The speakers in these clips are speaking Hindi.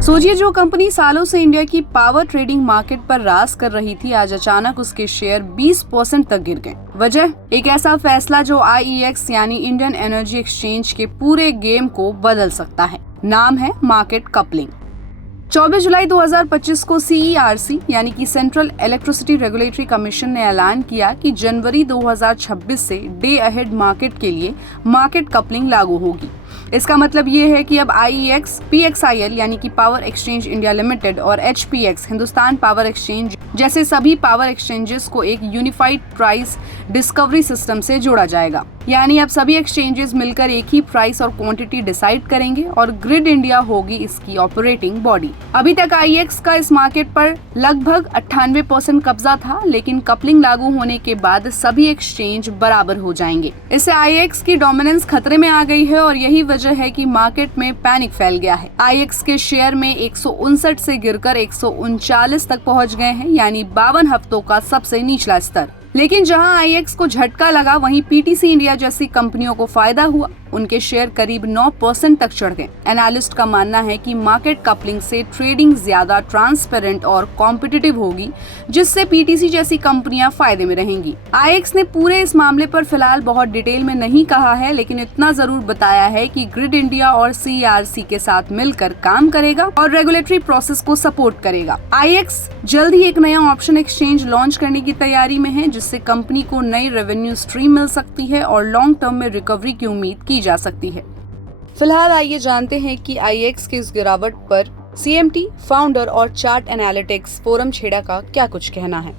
सोचिए, जो कंपनी सालों से इंडिया की पावर ट्रेडिंग मार्केट पर राज कर रही थी, आज अचानक उसके शेयर 20% तक गिर गए। वजह एक ऐसा फैसला जो IEX यानी इंडियन एनर्जी एक्सचेंज के पूरे गेम को बदल सकता है। नाम है मार्केट कपलिंग। 24 जुलाई 2025 को CERC यानी कि सेंट्रल इलेक्ट्रिसिटी रेगुलेटरी कमीशन ने ऐलान किया कि जनवरी 2026 से डे अहेड मार्केट के लिए मार्केट कपलिंग लागू होगी। इसका मतलब ये है कि अब IEX, PXIL यानी कि पावर एक्सचेंज इंडिया लिमिटेड और HPX हिंदुस्तान पावर एक्सचेंज जैसे सभी पावर एक्सचेंजेस को एक यूनिफाइड प्राइस डिस्कवरी सिस्टम से जोड़ा जाएगा। यानी अब सभी एक्सचेंजेस मिलकर एक ही प्राइस और क्वांटिटी डिसाइड करेंगे और ग्रिड इंडिया होगी इसकी ऑपरेटिंग बॉडी। अभी तक IEX का इस मार्केट पर लगभग 98% कब्जा था, लेकिन कपलिंग लागू होने के बाद सभी एक्सचेंज बराबर हो जाएंगे। इससे IEX की डोमिनेंस खतरे में आ गई है और यही वजह है कि मार्केट में पैनिक फैल गया है। IEX के शेयर में 159 से गिरकर 139 तक पहुंच गए हैं, यानी 52 हफ्तों का सबसे निचला स्तर। लेकिन जहां IEX को झटका लगा, वहीं PTC इंडिया जैसी कंपनियों को फायदा हुआ। उनके शेयर करीब 9% तक चढ़ गए। एनालिस्ट का मानना है कि मार्केट कपलिंग से ट्रेडिंग ज्यादा ट्रांसपेरेंट और कॉम्पिटिटिव होगी, जिससे PTC जैसी कंपनियां फायदे में रहेंगी। IEX ने पूरे इस मामले पर फिलहाल बहुत डिटेल में नहीं कहा है, लेकिन इतना जरूर बताया है कि ग्रिड इंडिया और CERC के साथ मिलकर काम करेगा और रेगुलेटरी प्रोसेस को सपोर्ट करेगा। IEX जल्द ही एक नया ऑप्शन एक्सचेंज लॉन्च करने की तैयारी में है, जिससे कंपनी को नई रेवेन्यू स्ट्रीम मिल सकती है और लॉन्ग टर्म में रिकवरी की उम्मीद की जा सकती है। फिलहाल आइए जानते हैं कि IEX की इस गिरावट पर CMT फाउंडर और चार्ट एनालिटिक्स फोरम छेड़ा का क्या कुछ कहना है।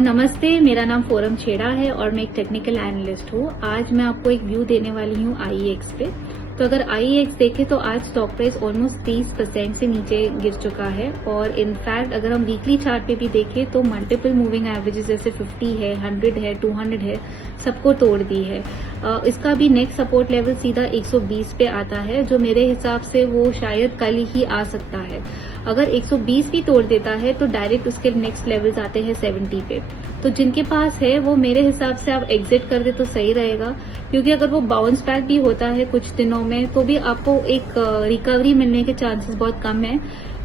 नमस्ते, मेरा नाम फोरम छेड़ा है और मैं एक टेक्निकल एनालिस्ट हूँ। आज मैं आपको एक व्यू देने वाली हूँ IEX पे। तो अगर IEX देखें तो आज स्टॉक प्राइस ऑलमोस्ट 30% से नीचे गिर चुका है और इनफैक्ट अगर हम वीकली चार्ट पे भी देखें तो मल्टीपल मूविंग एवरेजेस जैसे 50 है, 100 है, 200 है, सबको तोड़ दी है। इसका भी नेक्स्ट सपोर्ट लेवल सीधा 120 पे आता है, जो मेरे हिसाब से वो शायद कल ही आ सकता है। अगर 120 भी तोड़ देता है तो डायरेक्ट उसके नेक्स्ट लेवल्स आते हैं 70 पे। तो जिनके पास है वो मेरे हिसाब से आप एग्जिट कर दे तो सही रहेगा, क्योंकि अगर वो बाउंस बैक भी होता है कुछ दिनों में तो भी आपको एक रिकवरी मिलने के चांसेस बहुत कम है।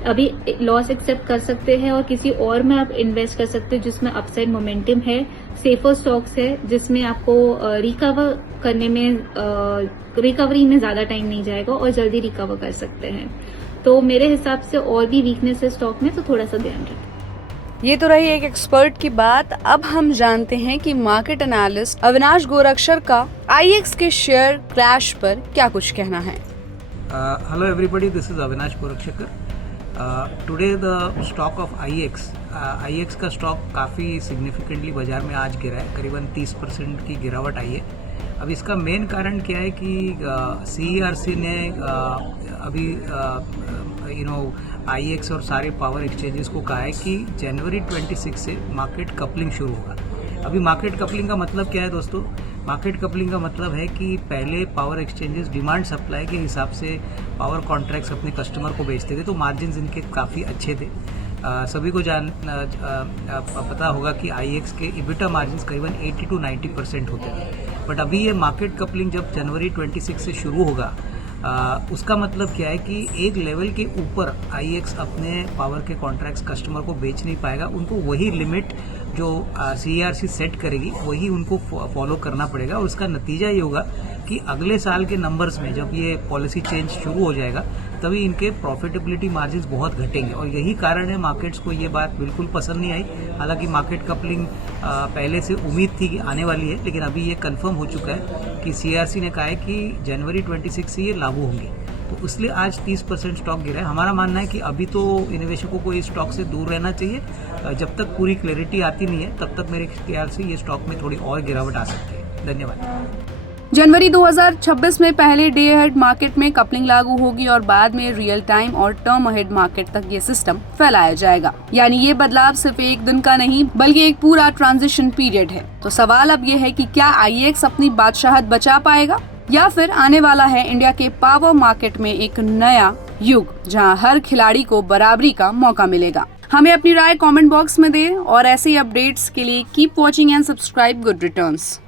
अभी लॉस एक्सेप्ट कर सकते हैं और किसी और में आप इन्वेस्ट कर सकते हैं जिसमें अपसाइड मोमेंटम है, सेफर स्टॉक्स है जिसमें आपको रिकवर करने में रिकवरी में ज्यादा टाइम नहीं जाएगा और जल्दी रिकवर कर सकते हैं। तो मेरे हिसाब से और भी वीकनेस है स्टॉक में, तो थोड़ा सा ध्यान रखें। ये तो रही एक एक्सपर्ट की बात। अब हम जानते हैं कि मार्केट एनालिस्ट अविनाश गोरक्षर का IEX के शेयर क्रैश पर क्या कुछ कहना है। Hello everybody, this is Avinash Gorakshakar. Today the stock of IEX का स्टॉक काफ़ी सिग्निफिकेंटली बाजार में आज गिरा है, करीबन 30% की गिरावट आई है। अब इसका मेन कारण क्या है कि CERC ने अभी IEX और सारे पावर एक्सचेंजेस को कहा है कि जनवरी 26 से मार्केट कपलिंग शुरू होगा। अभी मार्केट कपलिंग का मतलब क्या है दोस्तों? मार्केट कपलिंग का मतलब है कि पहले पावर एक्सचेंजेस डिमांड सप्लाई के हिसाब से पावर कॉन्ट्रैक्ट्स अपने कस्टमर को बेचते थे, तो मार्जिन इनके काफ़ी अच्छे थे। सभी को पता होगा कि IEX के EBITDA मार्जिन करीबन 80 to 90% होते हैं। बट अभी ये मार्केट कपलिंग जब जनवरी 26 से शुरू होगा, उसका मतलब क्या है कि एक लेवल के ऊपर IEX अपने पावर के कॉन्ट्रैक्ट्स कस्टमर को बेच नहीं पाएगा। उनको वही लिमिट जो CERC सेट करेगी वही उनको फॉलो करना पड़ेगा और उसका नतीजा ये होगा कि अगले साल के नंबर्स में जब ये पॉलिसी चेंज शुरू हो जाएगा तभी इनके प्रॉफिटेबिलिटी मार्जिन्स बहुत घटेंगे और यही कारण है मार्केट्स को ये बात बिल्कुल पसंद नहीं आई। हालांकि मार्केट कपलिंग पहले से उम्मीद थी कि आने वाली है, लेकिन अभी ये कंफर्म हो चुका है कि CERC ने कहा है कि जनवरी 26 से ये लागू होंगे, तो इसलिए आज 30% स्टॉक गिरा है। हमारा मानना है कि अभी तो निवेशकों को इस स्टॉक से दूर रहना चाहिए। जब तक पूरी क्लैरिटी आती नहीं है तब तक मेरे ख्याल से ये स्टॉक में थोड़ी और गिरावट आ सकती है। धन्यवाद। जनवरी 2026 में पहले डे अहेड मार्केट में कपलिंग लागू होगी और बाद में रियल टाइम और टर्म अहेड मार्केट तक ये सिस्टम फैलाया जाएगा। यानी ये बदलाव सिर्फ एक दिन का नहीं बल्कि एक पूरा ट्रांजिशन पीरियड है। तो सवाल अब ये है कि क्या IEX अपनी बादशाहत बचा पाएगा या फिर आने वाला है इंडिया के पावर मार्केट में एक नया युग जहां हर खिलाड़ी को बराबरी का मौका मिलेगा। हमें अपनी राय कमेंट बॉक्स में दें और ऐसे ही अपडेट्स के लिए keep watching and subscribe good returns.